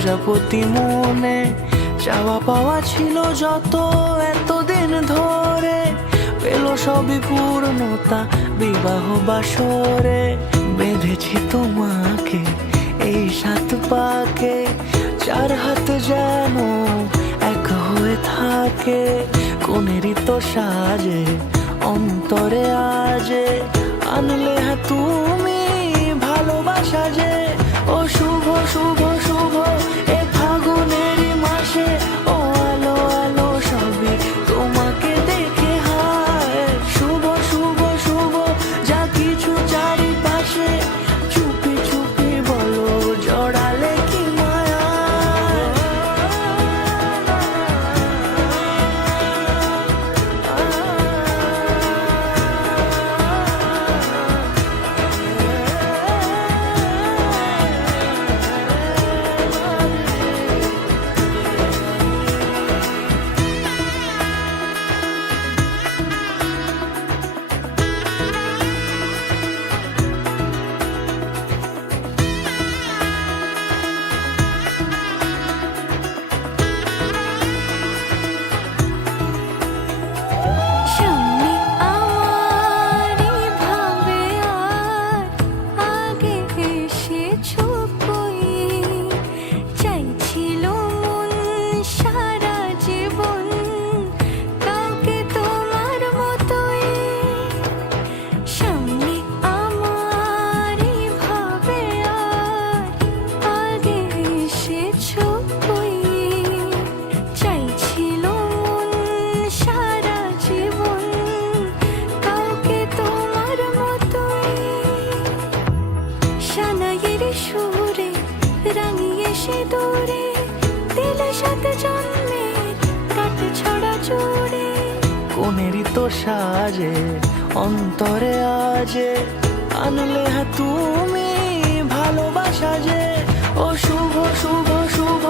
প্রজাপতি মনে চাওয়া পাওয়া ছিল যত এতদিন ধরে, পেল সবই পূর্ণতা বিবাহ বাসরে। বেঁধেছি তোমাকে এই 7 পাকে, 4 হাত যেন এক হয়ে থাকে। কোনেরই তো সাজে অন্তরে আজে, আনলে হ্যাঁ তুমি ভালোবাসা যে। ও শুভ শুভ শুভ এ ফাগুনেরই মাসে, ও আলো আলো সবই তোমাকে দেখে হায়। শুভ শুভ শুভ যা কিছু চারিপাশে, চুপি চুপি বলো জড়ালে কি মায়া। সুরে রাঙিয়ে সে দূরে দিলে 7 জন্মের কাট ছড়া জোরে। কোনেরই তো সাজে অন্তরে আজে, আনলে হ্যাঁ তুমি ভালোবাসা যে। ও শুভ শুভ শুভ